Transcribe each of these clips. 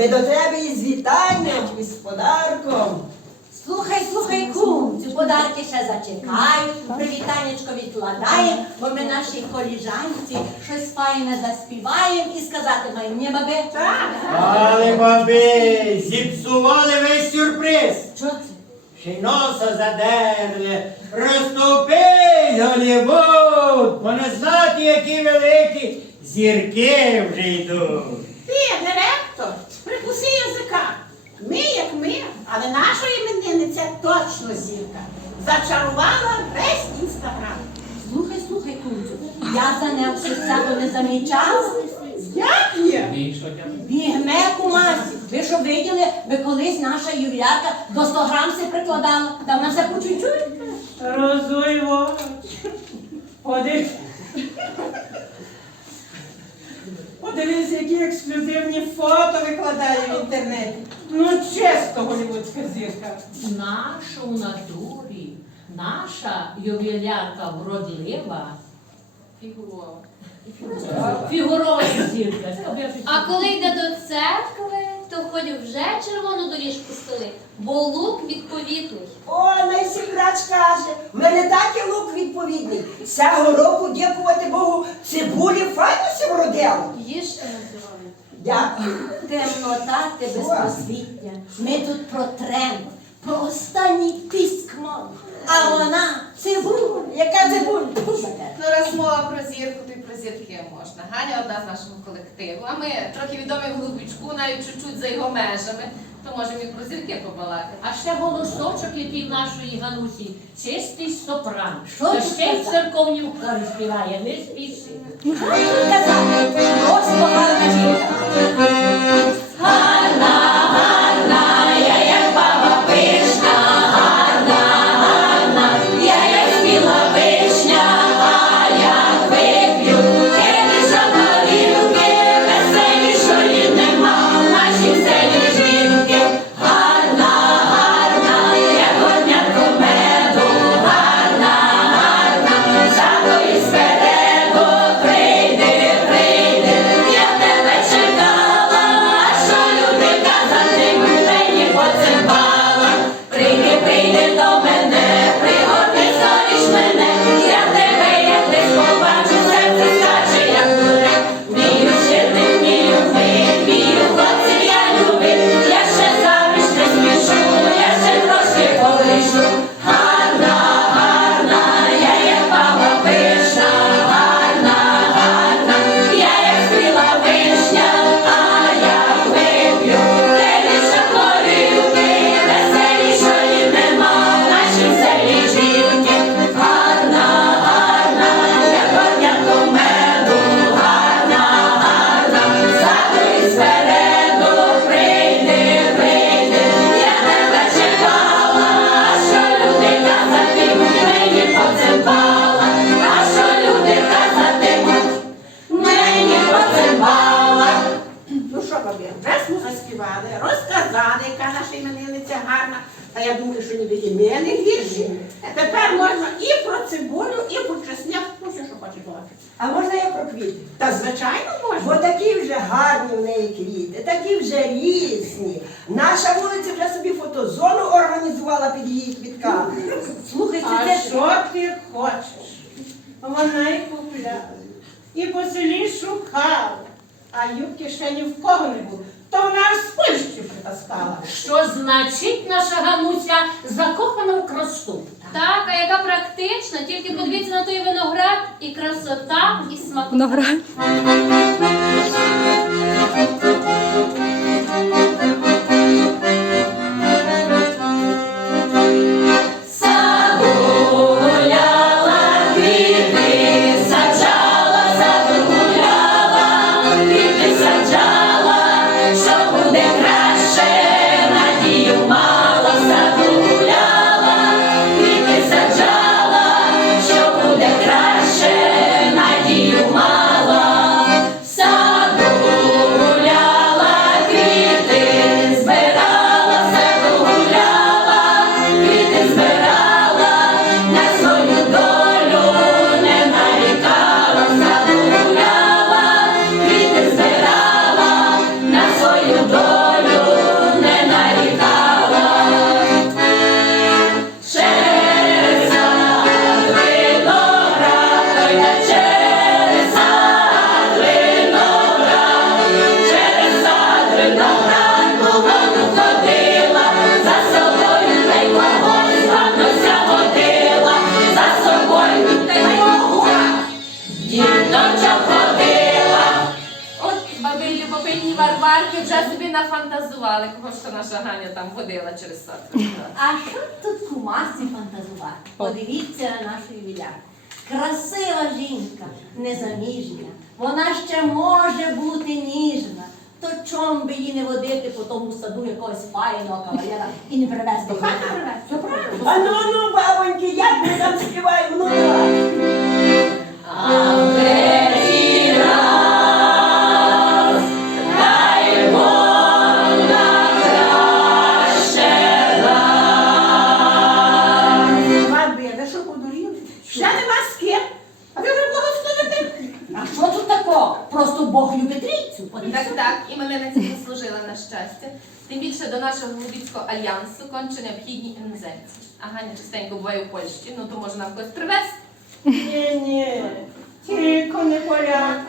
Ми до тебе із вітанням, із подарком. Слухай, слухай, кум, ці подарки ще зачекають, привітаннячко відкладаємо, бо ми нашій коліжанці щось файне заспіваємо і сказати маємо, ні, баби? Так. Але баби, зіпсували весь сюрприз. Що це? Ще й носа задерли, розтопить Голівуд, бо не знати, які великі зірки вже йдуть. Ти, директор, прикуси язика. Ми, як ми, але наша іменинниця точно зірка. Зачарувала весь інстаграм. Слухай, слухай, кумцю, я занявши цього не замічала. Як є? Бігме кумасі. Ви що виділи, ви колись наша ювілярка до 100 грам се прикладала, та вона все по чуть-чуть. Розуй. Подивись. Подивись, які ексклюзивні фото викладає в інтернеті. Ну, чесно, голівудська зірка. Наша у натурі, наша ювілярка вродлива, Фігурова. фігурова зірка. А коли йде до церкви, то хоч вже червону доріжку стели, бо лук відповідний. О, найсібрач каже, в мене так і лук відповідний. Цього року, дякувати Богу, цибулі файно сі вродило. Їжте називають. Дякую. Темнота те безпросвітня. Ми тут про тренд, про останній тиск моди. А вона цибуля. Яка цибуля? Ну, раз мова про зірку, то й про зірки можна. Ганя одна з нашого колективу. А ми трохи відомі в Голубічку, навіть чуть-чуть за його межами, то можемо і про зірки побалакати. А ще голосочок, який в нашої Ганусі, чистий сопран. Що Та ти ще й в сказав? церковній хорі співає, не спіши. Казати, просто гарна жінка. Та я думаю, що ніби і ми не гірші. Тепер можна і про цибулю, і про чесняк, ну все, що хочеш говорити. А можна я про квіти? Та звичайно можна. Бо такі вже гарні в неї квіти, такі вже різні. Наша вулиця вже собі фотозону організувала під її квітками. Слухайте, А це що ти хочеш? Вона і купляла, і по селі шукала, а юбки ще ні в кого не було. То вона аж з Польщі притаскала. Що значить наша Гануся закохана в красу? Так, а яка практична, тільки подивіться на той виноград і красота, і смак. Виноград. Красива жінка, незаміжня. Вона ще може бути ніжна. То чом би її не водити по тому саду якогось файного кавалера і не привезти до хати привезти? А ну ну, бабоньки, як ми там співаємо? Ну давай. До нашого Голубівського альянсу конче необхідні іноземці. А Ганя частенько буває у Польщі, ну то може нам когось привезти. Ні, ні, тільки не поляк.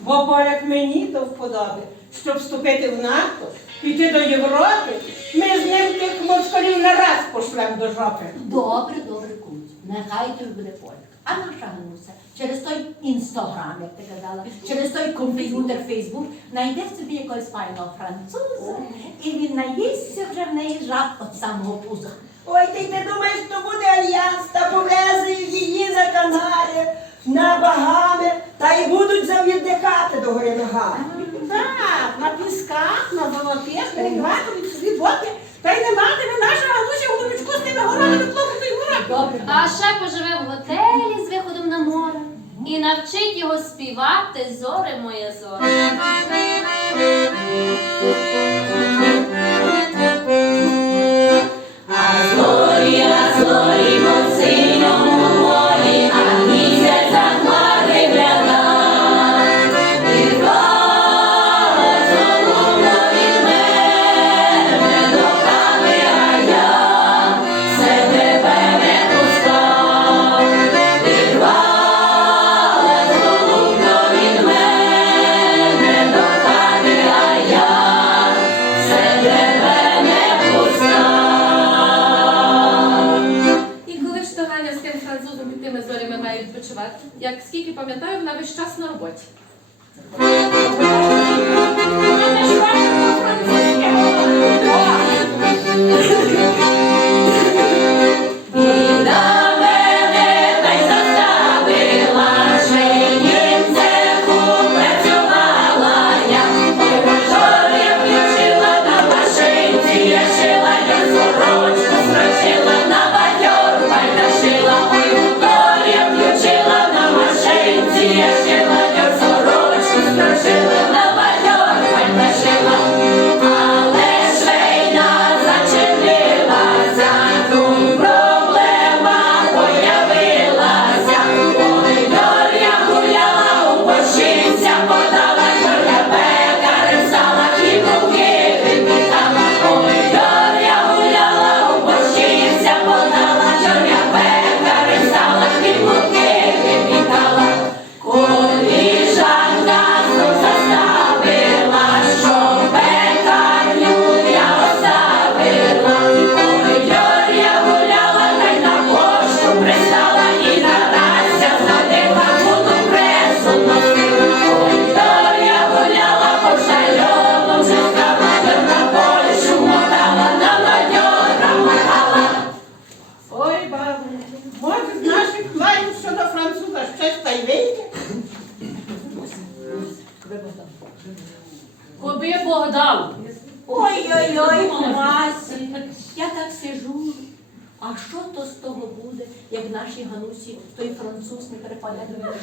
Бо поляк мені до вподоби, щоб вступити в НАТО, піти до Європи, ми з ним тих москалів не раз пошлем до жопи. Добре, добре, куць. Нехай тобі буде поляк. А наша Гануся через той інстаграм, як ти казала, через той комп'ютер, Фейсбук, знайде собі якогось файного француза, і він наїсться вже в неї жаб від самого пуза. Ой, ти не думаєш, що буде альянс та повезе її на Канари, на Багами, та й будуть завіддихати до гори ногами. Так, на пісках, на золотих, перегратові собі боки, та й не матиме наша Галуся голубичку з тими горами клопоту мора. А ще поживе в готелі з виходом на море і навчить його співати зоре моє зоре. І Ой, Коби Бог дав. Ой-ой-ой, Масі, я так сижу. А що то з того буде, як нашій Ганусі той француз не перепаде до мене?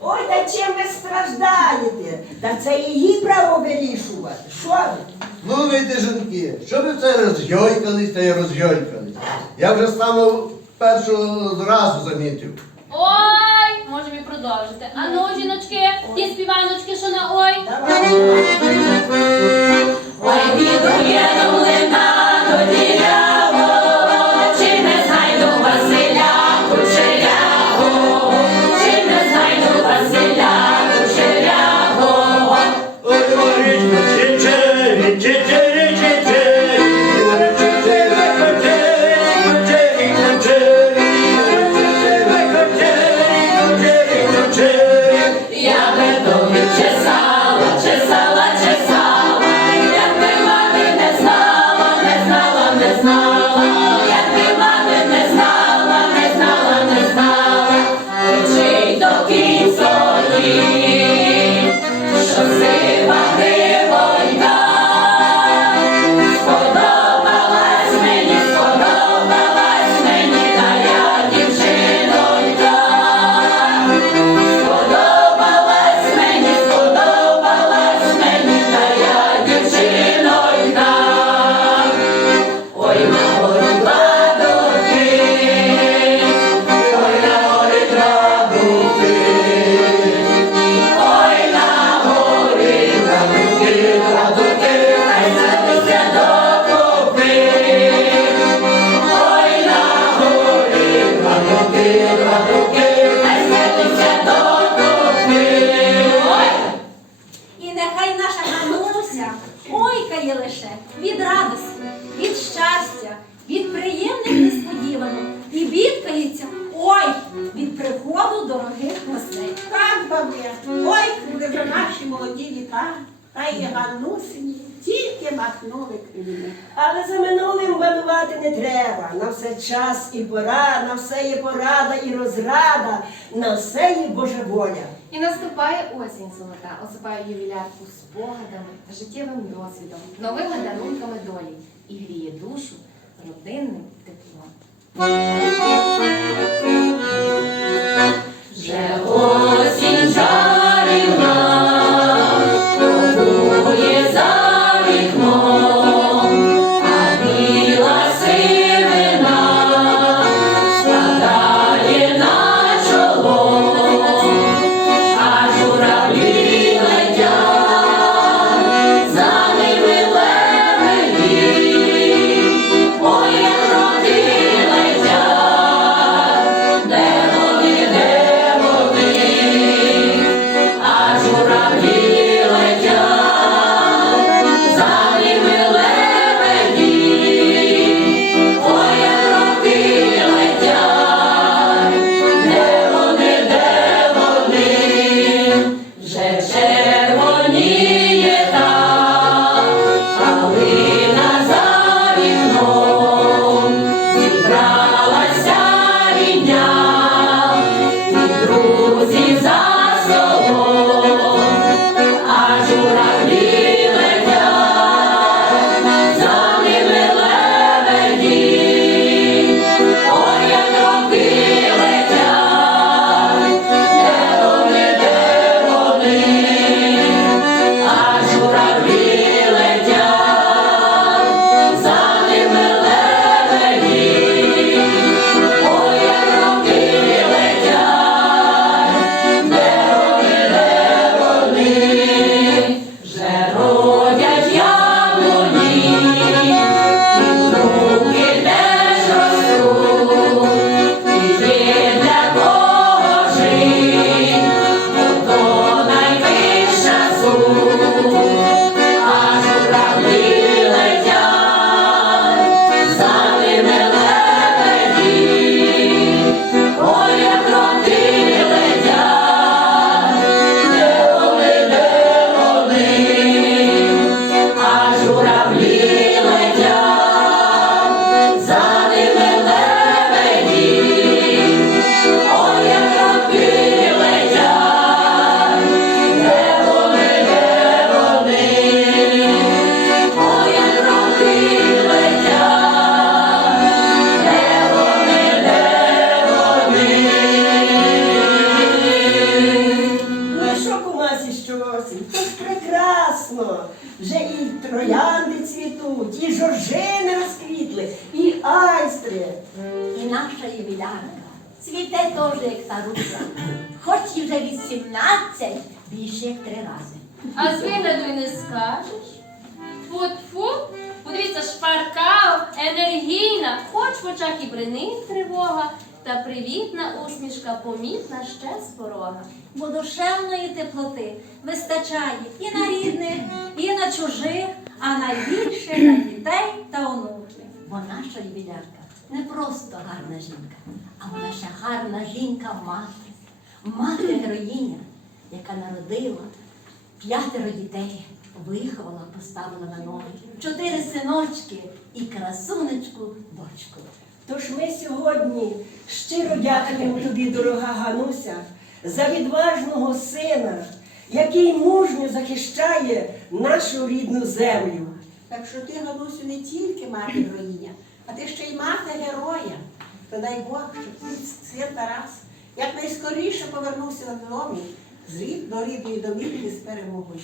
Ой, та чим ви страждаєте? Та це її право вирішувати. Що ви? Слухайте, жінки, що ви це розйойкались та й розйойкались? Я вже з самого першого разу замітив. І продовжити. А ну, жіночки, ті співаночки, що на ой. Ой, піду Так, ой, коли вже наші молоді літа, та й ганусині, тільки махнули крилами. Але за минулим банувати не треба. На все час і пора, на все є порада і розрада, на все є Божа воля. І наступає осінь золота, осипає ювілярку спогадами, життєвим досвідом, новими дарунками долі і гріє душу родинним теплом. Вже осінь жарівна, цвіте теж як та руса, хоч і вже 18, більше як три рази. А з вигляду й не скажеш. Фу-фу, подивіться, шпарка, енергійна, хоч в очах і бренить тривога, та привітна усмішка помітна ще з порога. Бо душевної теплоти вистачає і на рідних, і на чужих, а найбільше на дітей та онуків. Бо наша ювілярка не просто гарна жінка, а вона ще гарна жінка-мати, мати героїня, яка народила п'ятеро дітей, виховала, поставила на ноги, чотири синочки і красунечку дочку. Тож ми сьогодні щиро дякуємо тобі, дорога Гануся, за відважного сина, який мужньо захищає нашу рідну землю. Так що ти, Ганусю, не тільки мати героїня, а ти ще й мати героя. То дай Бог, щоб син Тарас якнайскоріше повернувся додому з рід до рідної домівки з перемогою.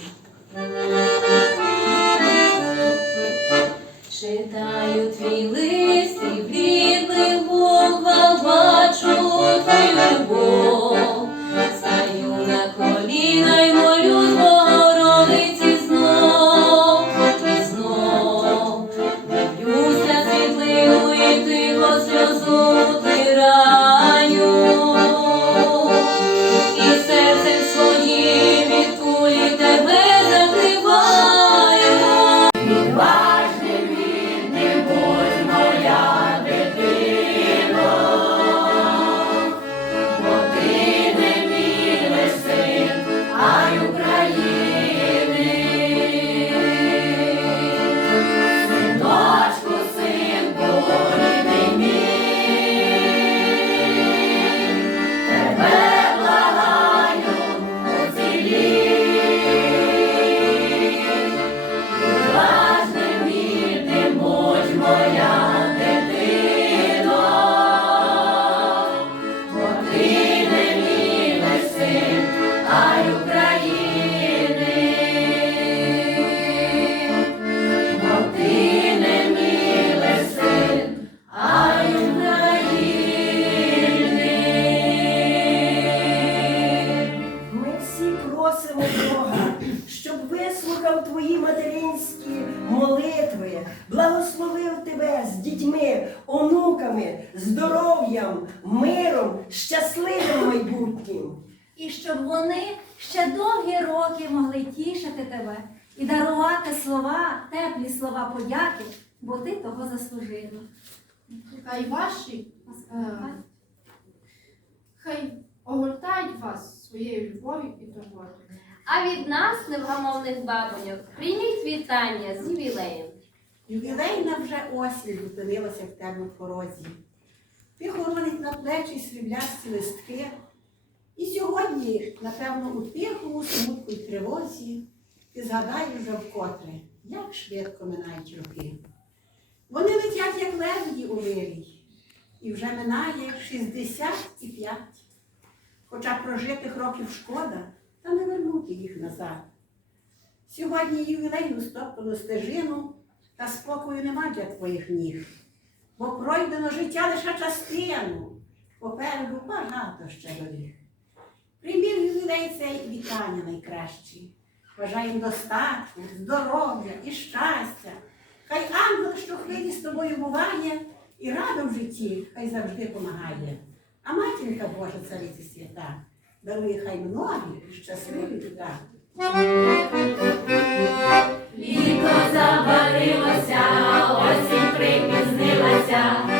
Читаю твій лист і рідних буквах бачу миром, щасливим майбутнім. І щоб вони ще довгі роки могли тішити тебе і дарувати слова, теплі слова подяки, бо ти того заслужила. Хай ваші, е, хай огортають вас своєю любов'ю і турботою. А від нас, невгамовних бабоньок, прийміть вітання з ювілеєм. Ювілейна вже осінь зупинилася в тебе в порозі. Ти хоронить на плечі сріблясті листки. І сьогодні, напевно, у тихому смутку й тривозі, ти згадаєш вже вкотре, як швидко минають роки. Вони летять, як лебеді у вирій, і вже минає 65. Хоча прожитих років шкода, та не вернути їх назад. Сьогодні ювілейну стоптану стежину, та спокою нема для твоїх ніг. Бо пройдено життя лише частину, попереду багато ще доріг. Приймів ювілей цей вітання найкращі. Бажаємо достатку, здоров'я і щастя. Хай ангел, що хвилі з тобою буває, і рада в житті, хай завжди помагає. А матінка Божа цариці свята, дарує хай многі щасливі літа. Літо забарилося, осінь припізнилася, а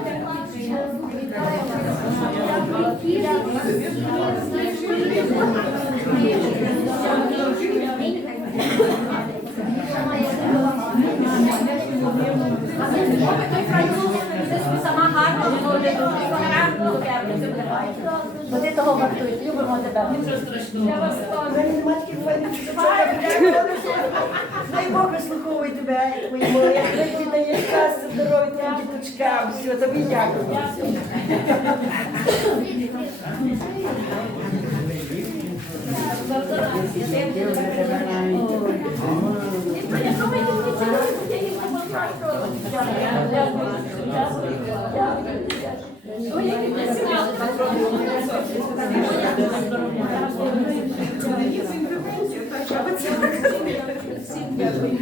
Дай Бог вислуховуй тебе, мої мої, як ти даєш щастя, здоров'я твоїм діточкам. Все, тобі дякую. Дякую, дякую.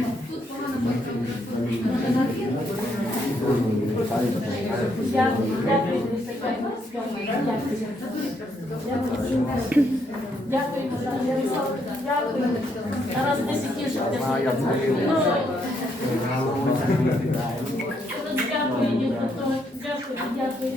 Дякую. Зараз десь тішити. Дякую, дякую, дякую.